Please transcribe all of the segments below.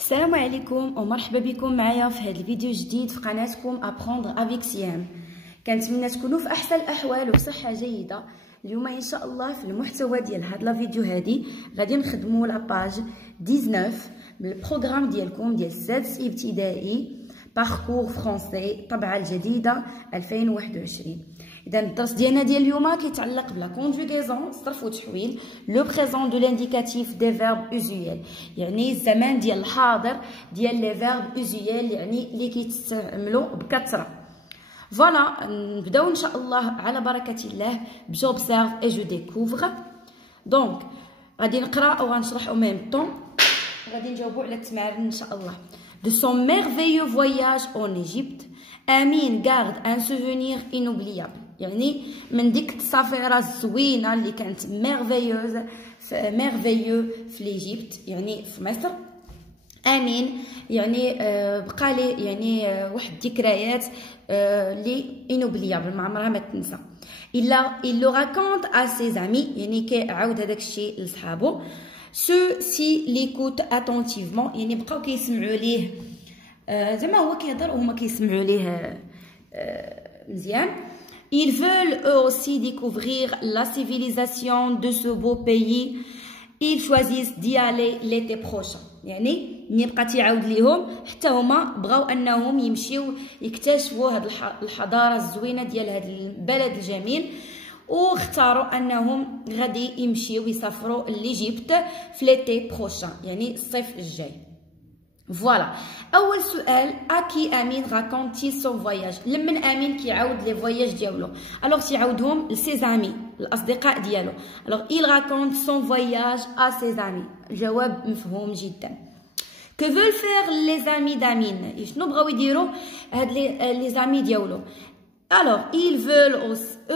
السلام عليكم ومرحبا بكم معايا في هذا الفيديو جديد في قناتكم ابروندر افيك سيام. كنتمنى تكونوا في احسن الاحوال وبصحه جيده. اليوم ان شاء الله في المحتوى ديال هاد لا فيديو هادي غادي نخدموا لاباج 19 من البروغرام ديالكم ديال السادس ابتدائي باركور فرونسي الطبعه الجديده 2021. اذا الدرس ديالنا ديال اليوم كيتعلق بلا كونجوغيزون صرف وتحويل لو بريزون دو لانديكاتيف دي فيرب اوزيال، يعني الزمان ديال الحاضر ديال لي فيرب اوزيال، يعني اللي كيتستعملوا بكثره. فوالا نبداو ان شاء الله على بركه الله بجوبسيرف اي جو ديكوفر. دونك غادي نقرا او غنشرح او ميم طون، غادي نجاوبوا على التمارين ان شاء الله. De son merveilleux voyage en Égypte, Amine garde un souvenir inoubliable. يعني من ديك السفيره الزوينه اللي كانت ميرفيوز ميرفيو في ليجيبت، يعني في مصر. امين يعني بقى لي يعني واحد الذكريات لي انوبليابل ما عمرها ما تنسى. il le raconte à ses amis، يعني كيعاود هذاك الشيء لصحابو. ceux-ci l'écoutent attentivement، يعني بقاو كيسمعوا ليه زعما هو كيهضر وهما كيسمعوا ليه مزيان. Ils veulent eux aussi découvrir la civilisation de ce beau pays. Ils choisissent d'y aller l'été prochain. يعني ملي بقى تيعاود ليهم حتى هما بغاو انهم يمشيو يكتشفوا هاد الحضاره الزوينه ديال هاد البلد الجميل، واختاروا انهم غادي يمشيو يسافروا لإيجيبت في ليتي بروشان، يعني الصيف الجاي. فوالا اول سؤال، اكي امين راكونتي سون فواياج، لمن امين كيعاود لي فواياج ديالو. الوغ تيعاودهم لسيزامي الاصدقاء ديالو. الوغ il raconte son voyage à ses amis. الجواب مفهوم جدا. que veulent faire les amis d'Amine، شنو بغاو يديروا هاد لي زامي ديالو. alors ils veulent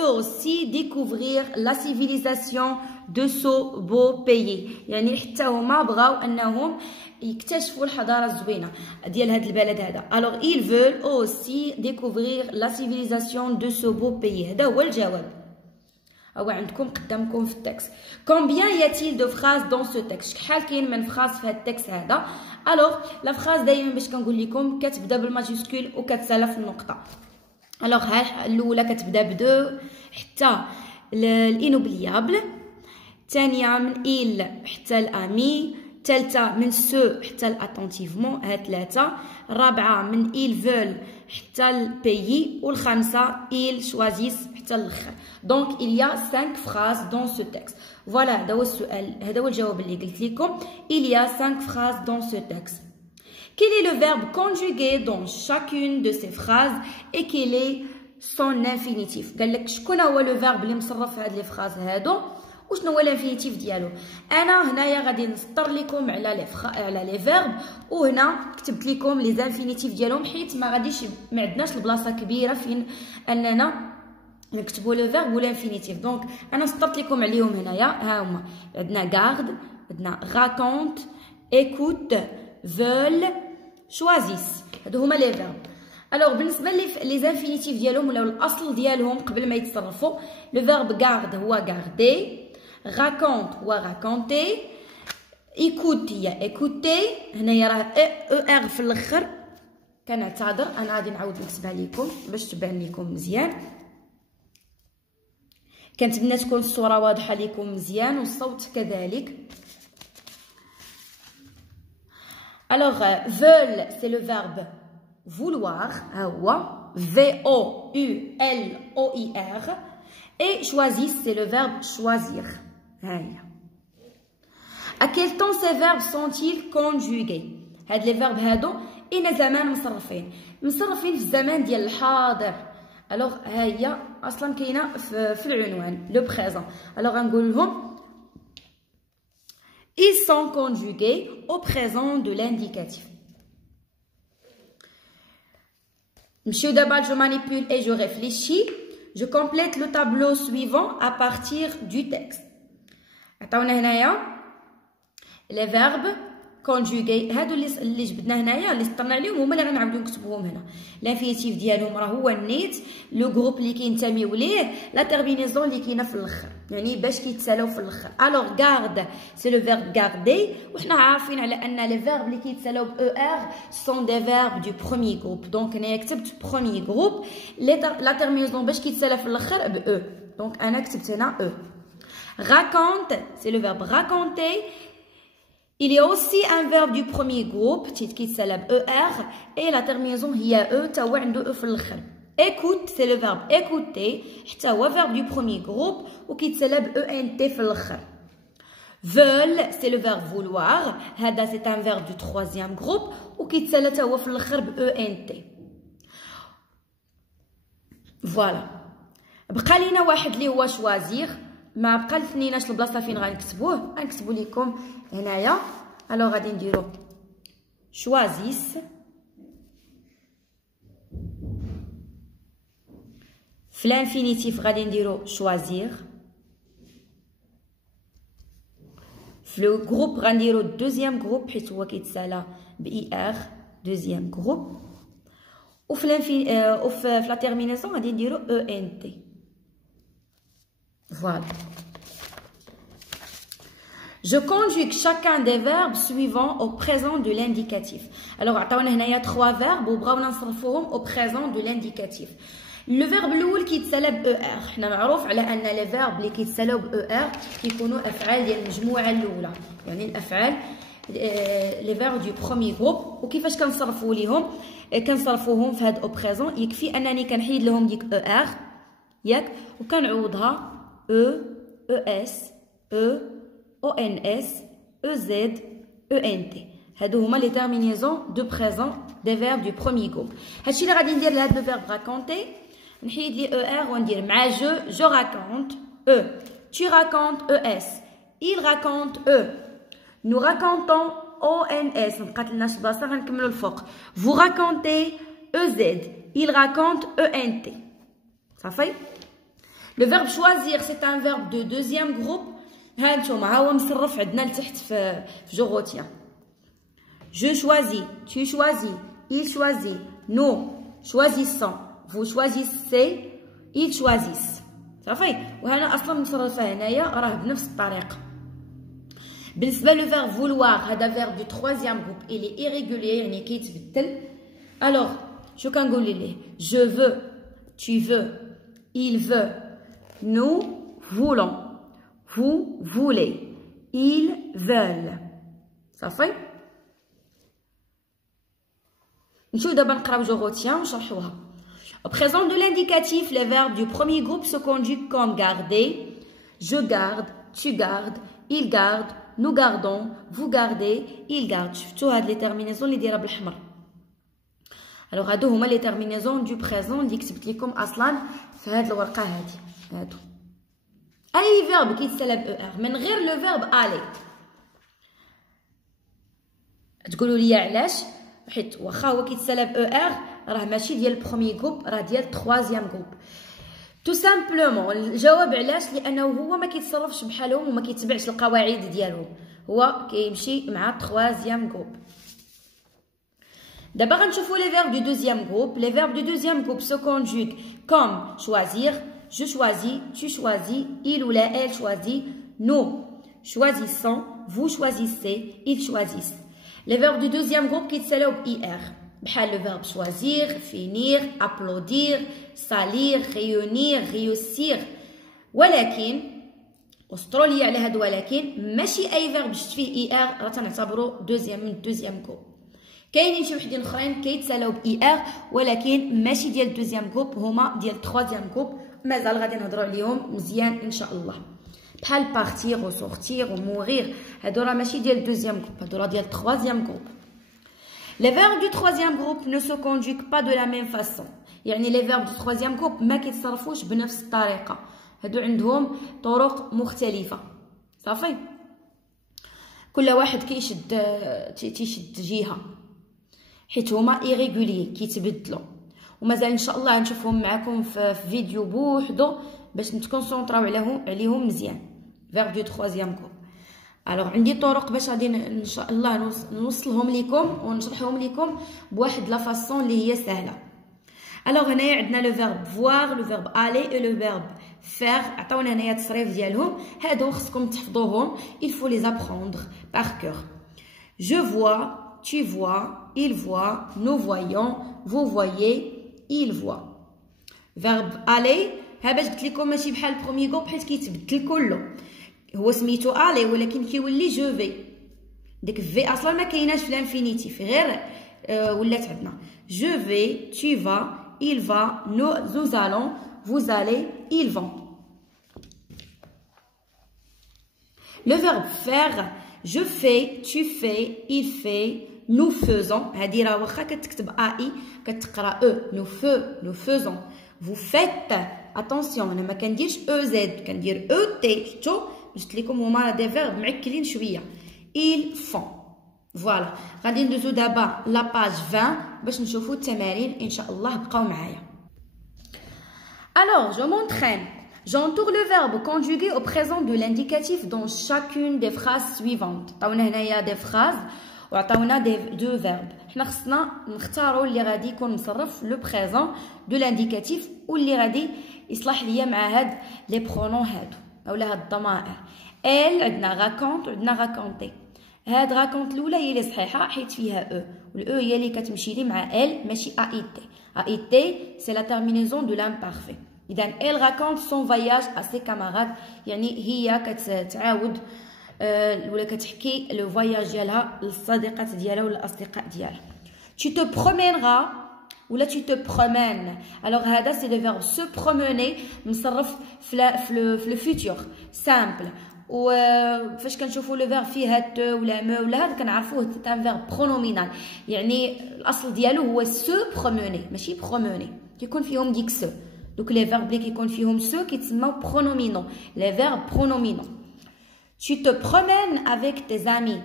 eux aussi découvrir la civilisation de ce beau pays، يعني حتى هما بغاو انهم يكتشفوا الحضاره الزوينه ديال هذا البلد هذا. alors ils veulent aussi découvrir la civilisation de ce beau pays. هذا هو الجواب، هو عندكم قدامكم في التكست. combien y a-t-il de phrases dans ce texte، شحال كاين من فراز في هذا التكست هذا. alors لا فراز دائما باش كنقول لكم كتبدا بالماجيسكول وكتسالى في النقطه. الوغ ها الاولى كتبدا بدو حتى الانوبليابل، الثانيه من il حتى الامي، الثالثه من سو حتى الاتونتيفمون، ها ثلاثه. الرابعه من il veulent حتى البيي، والخامسه il choisissent حتى الاخر. دونك il y a 5 phrases dans ce texte. فوالا هذا هو السؤال، هذا هو الجواب اللي قلت لكم. il y a 5 phrases dans ce texte. Quel est le verbe conjugué dans chacune de ces phrases et quel est son infinitif؟ قال لك شكون هو لو فيرب اللي مصرف في هاد لي فراز هادو وشنو هو الانفينيتيف ديالو. انا هنايا غادي نسطر لكم على لي فيرب، وهنا كتبت لكم لي زانفينيتيف ديالهم، حيت ما عندناش البلاصه كبيره فين اننا نكتبوا لو فيرب والانفينيتيف. دونك انا سطرت لكم عليهم هنايا. ها هما عندنا غارد، عندنا راكونت، ايكوت، veulent، choisissent. هادو هما لي فيرب. الوغ بالنسبه لي زانفينيتيف ديالهم ولا الاصل ديالهم قبل ما يتصرفوا، لو فيرب غارد هو غاردي، راكونت هو راكونتي، ايكوت هي ايكوتي. هنايا راه او ار في الاخر، كنعتذر انا غادي نعاود نكتبها لكم باش تبان لكم مزيان. كنتمنى تكون الصوره واضحه لكم مزيان والصوت كذلك. alors veulent c'est le verbe vouloir، هو V-O-U-L-O-I-R، et choisissent c'est le verbe choisir. هاهي. à quel temps ces verbes sont-ils conjugués؟ هاد لي فيرب هادو اين زمان مصرفين في الزمان ديال الحاضر. alors ها هي اصلا كاينه في العنوان لو بريزون. alors غنقول لهم ils sont conjugués au présent de l'indicatif. Je manipule et je réfléchis. Je complète le tableau suivant à partir du texte. عطاونا هنايا les verbes كونجوغي. هادو اللي جبدنا هنايا اللي سطرنا عليهم هما اللي غنعاودو نكتبوهم هنا. لانفينيتيف ديالهم راه هو النيت، لو جروب اللي كينتميو ليه، لا تيرمينيزون اللي كاينه في الاخر، يعني باش كيتسالاو في الاخر. الوغ غارد سي لو فيرب غاردي، وحنا عارفين على ان لي فيرب اللي كيتسالاو ب ار سون دي فيرب دو بروميير جروب. دونك هنايا كتبت بروميير جروب، لا تيرمينيزون باش كيتسالا في الاخر ب او، دونك انا كتبت هنا او. raconte c'est le verbe raconter. Il y a aussi un verbe du premier groupe qui s'appelle ER et la terminaison هي E تا هو عنده E في الآخر. Écoute c'est le verbe écouter حتى هو verbe du premier groupe وكيتسالى ب ENT في الآخر. Veulent c'est le verbe vouloir هذا c'est un verbe du troisième groupe وكيتسالى تا هو في الآخر ب ENT. Voilà. بقى لينا واحد اللي هو choisir. ما بقى لثنيناش البلاصه فين غنكتبوه، غنكتبو لكم هنايا. الوغ غادي نديرو شوازيس، في الانفينيتيف غادي نديرو شوازير، في لو جروب غنديرو دوزيام جروب حيت هو كيتسالى ب اي ار دوزيام جروب، وفي لا تيرميناسيون غادي نديرو او ان تي. Voilà. Je conjugue chacun des verbes suivants au présent de l'indicatif. Alors, عطاونا هنايا 3 verbes وبغاونا نصرفوهم au présent de l'indicatif. Le verbe الاول كيتسالى ب ER. حنا معروف على ان لي فيرب اللي كيتسالاو ب ER كيكونوا افعال ديال المجموعه الاولى، يعني الافعال لي فيرب دو بروميير جروب. وكيفاش كنصرفوا ليهم؟ كنصرفوهم في هاد او بريزون. يكفي انني كنحيد لهم ديك ER ياك وكنعوضها E, ES, E, ONS, EZ, ENT. هادو هما لي تيرمينيزون دو بريزون دي فيرب دو بروميير جروب. هادشي اللي غادي ندير لهاد لو فيرب راكونتي، نحيد لي ER وندير مع جو راكونت E, tu racontes ES, il raconte E, nous racontons ONS. مبقات لناش بلاصه غنكملو الفوق. vous racontez EZ, il raconte ENT. صافي. Le verbe choisir c'est un verbe de deuxième groupe. ها نتوما ها هو مصرف عندنا لتحت في جوغوتيا. Je choisis, tu choisis, il choisit, nous choisissons, vous choisissez, ils choisissent. صافي. وهنا اصلا مصرفه هنايا راه بنفس الطريقه. بالنسبه لو فيرب vouloir هذا فيرب دو troisième groupe il est irrégulier يعني كيتبدل. alors شو كنقول ليه؟ je veux, tu veux, il veut, nous voulons, vous voulez, ils veulent. صافي. نمشيو دابا نقراو جوغوتيان ونشرحوها. Au présent de l'indicatif, les verbes du premier groupe se conjuguent comme garder, je garde, tu gardes, il garde, nous gardons, vous gardez, il garde. شفتوا هاد لي تيرمينيزون اللي دايره بالحمر. الوغ هادو هما لي تيرمينيزون دو بريزون اللي كتبت لكم اصلا في هاد الورقه هادي. هادو اي فيرب كيتسالى ب ار من غير لو فيرب الي. تقولوا لي علاش؟ حيت واخا هو كيتسالى ب ار راه ماشي ديال البروميير جروب، راه ديال التروازيام جروب. تو سامبلومون الجواب علاش؟ لانه هو ما كيتصرفش بحالهم وما كيتبعش القواعد ديالهم، هو كيمشي مع التروازيام جروب. دابا غنشوفوا لي فيرب دو دوزيام جروب. لي فيرب دو دوزيام جروب سو كونجوغ كوم choisir, je choisis, tu choisis, il ou elle choisit, nous choisissons, vous choisissez, ils choisissent. Les verbes du deuxième groupe كيتسالاو ب IR بحال le verbe choisir, finir, applaudir, salir, réunir, réussir. ولكن وسطروا لي على هاد ولكن ماشي اي فيرب شفت فيه IR راه تنعتبرو دوزيام من دوزيام جروب. كاينين شي وحدين اخرين كيتسالاو ب IR ولكن ماشي ديال الدوزيام جروب، هما ديال التروازيام جروب. مازال غادي نهضروا عليهم مزيان ان شاء الله، بحال بارتير و سورتير و مورير. هادو راه ماشي ديال الدوزيام جروب، هادو راه ديال التروازيام جروب. Les verbes du troisième groupe ne se conjuguent pas de la même façon. يعني les verbes du troisième groupe ما كيتصرفوش بنفس الطريقه، هادو عندهم طرق مختلفه. صافي. كل واحد تيشد جهه حيت هما irrégulier كيتبدلوا. ومازال ان شاء الله نشوفهم معكم في فيديو بوحدو باش نتكونسونطراو عليهم مزيان. verbe du troisième groupe. الوغ عندي طرق باش غادي ان شاء الله نوصلهم لكم ونشرحهم لكم بواحد لا فاصون اللي هي سهله. الوغ هنايا عندنا لو فيرب فوار، لو فيرب الي اي لو فيرب فير. عطاونا هنايا التصريف ديالهم، هادو خصكم تحفظوهم. il faut les apprendre par cœur. je vois, tu vois, il voit, nous voyons, vous voyez, il voit. فيرب الي ها باش قلت لكم ماشي بحال البروميي غوب حيت كيتبدل كله، هو سميتو الي ولكن كيولي جو في. ديك في اصلا ما كايناش في الانفينيتيف، غير ولات عندنا جو في، tu vas, il va, nous allons, vous allez, ils vont. Le verbe faire, je fais, tu fais, il fait, nous faisons. هادي راه واخا كتكتب اي كتقرا او. nous faisons. vous faites. attention انا ما كنديرش او زد، كندير او تي. شفتوا قلت لكم هما راه دي فيرب معكلين شويه. ils font. فوالا غادي ندوزو دابا لا باج 20 باش نشوفوا التمارين ان شاء الله. بقاو معايا. alors je m'entraîne. j'entoure le verbe conjugué au présent de l'indicatif dans chacune des phrases suivantes. عطاونا هنايا دي فراز وعطاونا دو فيرب. حنا خصنا نختاروا اللي غادي يكون مصرف لو بريزون دو لانديكاتيف واللي غادي يصلح ليا مع هاد لي برونون هادو اولا هاد الضمائر. ال عندنا راكونت وعندنا راكونتي. هاد راكونت الاولى هي اللي صحيحه حيت فيها او، والاو هي اللي كتمشي لي مع ال ماشي اي تي. اي تي سي لا تيرمينيزون دو لامبارفي. اذا ال راكونت سون فواياج ا سي كاماراد، يعني هي كتعاود ولا كتحكي لو فواياج ديالها للصديقات ديالها ولا الاصدقاء ديالها. tu te promèneras ولا tu te promènes. alors هذا سي لو فيرب سو بروموني مصرف في لو فيتور سامبل. وفاش كنشوفوا لو فيرب فيه هاد ولا ما ولا هذا كنعرفوه سي ان فيرب برونومينال، يعني الاصل ديالو هو سو بروموني ماشي بروموني، كيكون فيهم ديك سو. دوك لي فيرب اللي كيكون فيهم سو كيتسموا برونومينون، لي فيرب برونومينون. tu te promènes avec tes amis.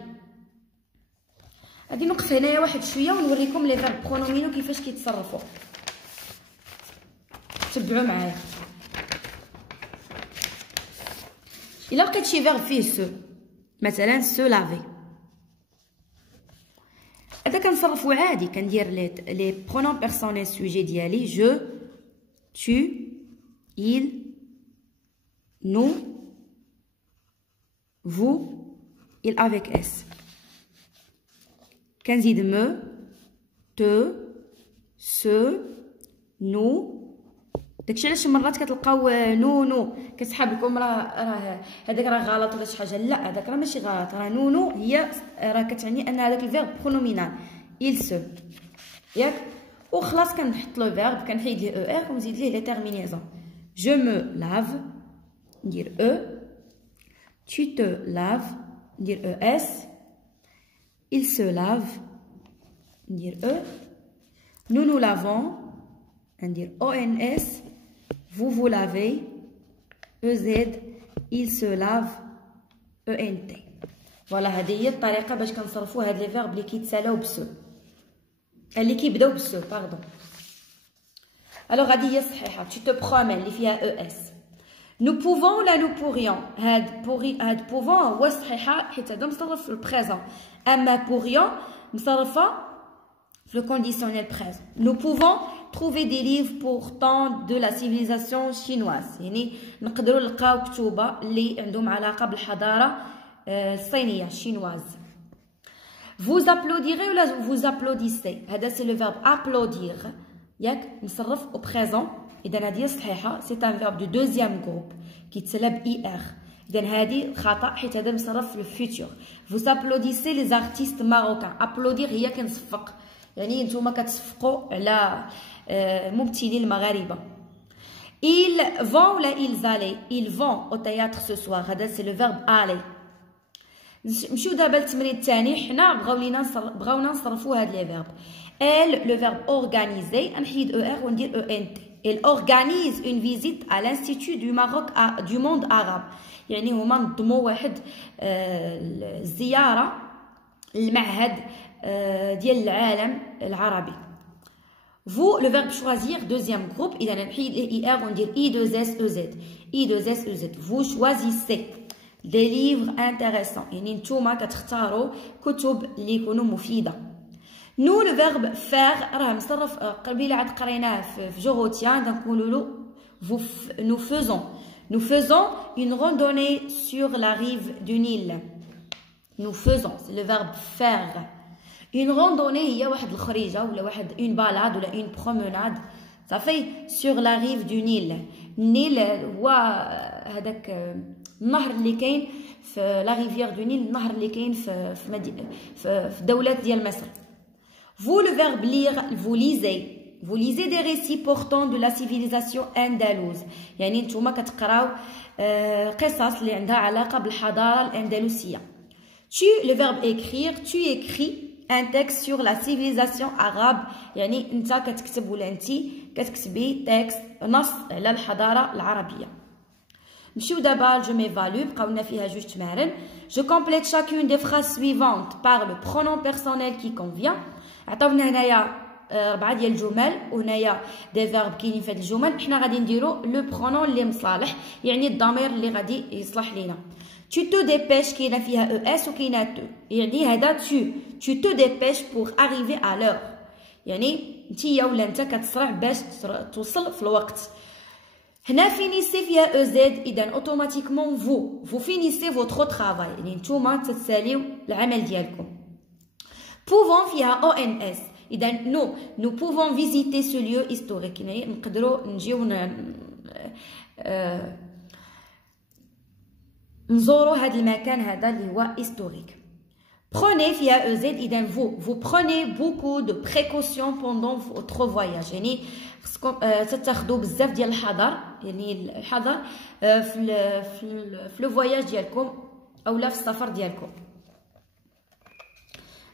غادي نوقف هنايا واحد شويه ونوريكم لي فيرب برونومينو كيفاش كيتصرفوا. تبعوا معايا. الا لقيت شي فيرب فيه سو، مثلا سو لافي، هذا كنصرفو عادي، كندير لي برونون بيرسونيل سوجي ديالي جو، tu, il, nous, vous, il avec s. كنزيد me, te, ce, nous. داكشي علاش مرات كتلقاو نو كتسحاب لكم راه هذاك راه غلط ولا شي حاجه. لا، هذاك راه ماشي غلط، راه نو هي راه كتعني ان هذاك الفيرب برونومينال il se ياك. وخلاص كنحط لو فيرب كنحيد ليه او ار ونزيد ليه لي تيرمينيزون. جو مو لاف ندير او، tu te laves ندير او اس، il se lave ندير او، nous nous lavons ندير او ان اس، vous vous lavez ez، il se lave ent. فوالا هذه هي الطريقه باش كنصرفوا هاد لي فيرب اللي كيتسالاو بسو، اللي كيبداو بسو باردون. الوغ هذه هي صحيحه. tu te promènes اللي فيها او اس. nous pouvons ولا nous pourrions، هاد pouvons هو صحيحه حيت هذا مصرف في البريزون، اما pourrions مصرفه في الكونديسيونيل بريزون. nous pouvons trouver des livres pourtant de la civilisation chinoise، يعني نقدروا نلقاو كتوبه اللي عندهم علاقه بالحضاره الصينيه chinoise. vous applaudirez ولا vous applaudissez، هذا سي لو فيرب applaudir ياك مصرف او بريزون. اذا هذه صحيحه، سي ان فيرب دو دوزيام جروب كيتسالى باي ار. اذا هذه خطا حيت هذا مصرف في الفيتور. vous applaudissez les artistes marocains. applaudir هي كنصفق، يعني نتوما كتصفقوا على ممثلين المغاربه. ils vont ولا ils allaient، ils vont au théâtre ce soir، هذا سي لو فيرب aller. نمشيو دابا للتمرين الثاني. حنا بغاونا نصرفوا هاد لي فيرب. elle لو فيرب organiser نحيد او ار وندير او ان تي. elle organise une visite à l'institut du Maroc du monde arabe، يعني هما نظموا واحد الزياره للمعهد ديال العالم العربي. vous le verbe choisir deuxième groupe، اذا نحيد اي ار وندير اي 2 اس او زد، اي 2 اس او زد. vous choisissez دي ليفغ انتريسون يعني نتوما كتختاروا كتب اللي يكونوا مفيده. نو لو فيرب فير راه مصرف قبيله عاد قريناه في جوغوتيان نقولوا له nous faisons une randonnée sur la rive du Nil. nous faisons c'est le verbe faire. une randonnée هي واحد الخريجه ولا واحد une balade ولا une promenade صافي sur la rive du Nil. النيل هو هذاك النهر اللي كاين في لا ريفيير دو نيل النهر اللي كاين في الدولة ديال مصر. vous le verbe lire vous lisez des récits portant de la civilisation andalouse يعني نتوما كتقراو قصص اللي عندها علاقة بالحضارة الأندلسية. tu le verbe écrire tu écris un texte sur la civilisation arabe يعني انت كتكتب ولا انتي كتكتبي تكست نص على الحضارة العربية. نمشيو دابا جو ميفالو بقاولنا فيها جوج تمارين. جو كومبليت شاكون دي فراز سويفونت بار لو برونون بيرسونيل كي كونفيان. عطاونا هنايا 4 ديال الجمل وهنايا دي فيرب كاينين في هاد الجمل حنا غادي نديرو لو برونون اللي مصالح يعني الضمير اللي غادي يصلح لينا. tu te dépêches كاينه فيها اس وكاينه تو يعني هذا tu te dépêches pour arriver à l'heure يعني نتيا ولا انت كتسرع باش توصل في الوقت. هنا فينيسي فيها او زد اذا اوتوماتيكمون فو فينيسي فوتر ترافاي يعني نتوما تتساليو العمل ديالكم. بوفون فيها او ان اس اذا نو بوفون فيزيتي سو ليو هيستوريك يعني نقدروا نجيو نزوروا هذا المكان هذا اللي هو هيستوريك. prenez فيها EZ إذا vous prenez beaucoup de précautions pendant votre voyage يعني خصكم تتاخذوا بزاف ديال الحذر يعني الحذر في لو فواياج ديالكم اولا في السفر ديالكم.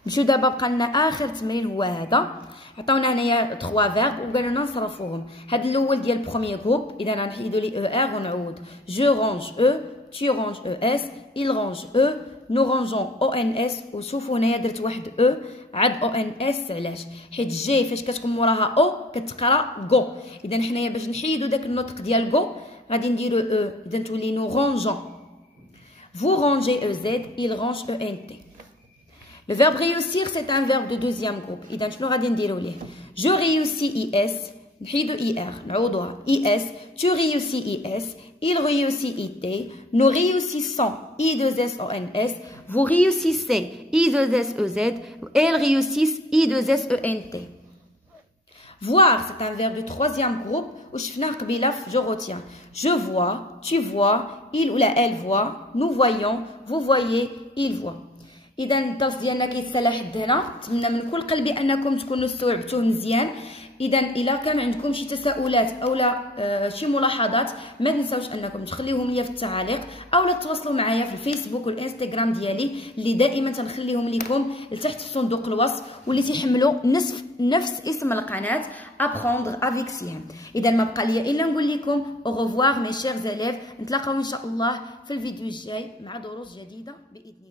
نمشيو دابا بقى لنا اخر تمرين هو هذا. عطاونا هنايا 3 فيرب وقالوا لنا نصرفوهم. هذا الاول ديال بروميير جروب اذا غنحيدوا لي او ار ونعود جو رونج او tu ranges ES, il range E, nous rangeons ONS وشوفوا هنايا درت واحد او عاد ONS علاش حيت جي فاش كتكون موراها او كتقرا غو اذا حنايا باش نحيدوا داك النطق ديال غو غادي نديرو او اذا تولي نو رونجون. vous rangez EZ, il range ENT. le verbe réussir c'est un verbe de deuxième groupe اذا شنو غادي نديرو ليه je réussis ES نحيدو ER نعوضوها ES tu réussis ES il réussit IT, nous réussissons I2SONS, vous réussissez I2SEZ, elles réussissent I2SENT. Voir, c'est un verbe de troisième groupe où je finis قبيلة في جوغوتيان. Je vois, tu vois, il ou la elle voit, nous voyons, vous voyez, il voit. إذا الدرس ديالنا كيتسالى حد هنا. نتمنى من كل قلبي أنكم تكونوا استوعبتوه مزيان. اذا الا كان عندكم شي تساؤلات اولا شي ملاحظات ما تنساوش انكم تخليوهم لي في التعاليق اولا تتواصلوا معايا في الفيسبوك والانستغرام ديالي اللي دائما تنخليهم لكم لتحت في صندوق الوصف واللي تيحملوا نفس اسم القناه ابروندر افيك سيام. اذا ما بقى لي الا نقول لكم او ريفوار مي شيرز élèves. نتلاقاو ان شاء الله في الفيديو الجاي مع دروس جديده باذن الله.